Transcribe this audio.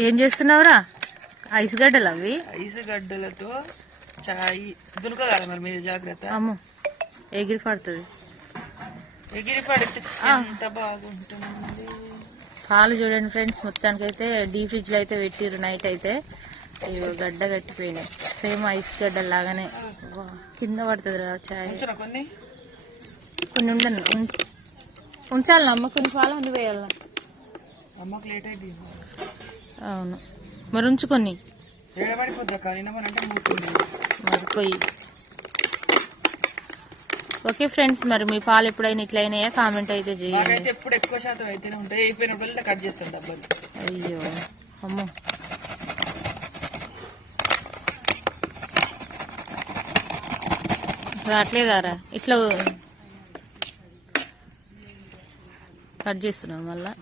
ఏం చేస్తున్నావురా? ఐస్ గడ్డలు అవి. ఐస్ గడ్డలతో చాయ్ దునుకోగల మరి మీరు జాగ్రత్త. అమ్మో ఎగిరి పడుతుంది. ఎగిరి పడితే ఎంత బాగుంటుంది. పాలు చూడండి ఫ్రెండ్స్, మొత్తానికి అయితే డీ ఫ్రిడ్జ్ లో అయితే పెట్టిర్రు నైట్ అయితే. ఇవి గడ్డ కట్టిపోయినాయి, సేమ్ ఐస్ గడ్డలు లాగానే. కింద పడుతుంది రా చాయ్. కొన్ని కొన్ని ఉండను ఉంచాలి అమ్మ, కొన్ని పాలు అన్ని వేయాల. అమ్మకి లేట్ అయింది. అవును మరి ఉంచుకొని మరి పోయి. ఓకే ఫ్రెండ్స్, మరి మీ పాలు ఎప్పుడైనా ఇట్లయినాయా కామెంట్ అయితే చేయండి. ఎప్పుడు ఎక్కువ శాతం అయితేనే ఉంటాయి, అయిపోయినప్పుడు కట్ చేస్తాం డబ్బాలు. అయ్యో అమ్మో, రావట్లేదారా? ఇట్లా కట్ చేస్తున్నావు మళ్ళా.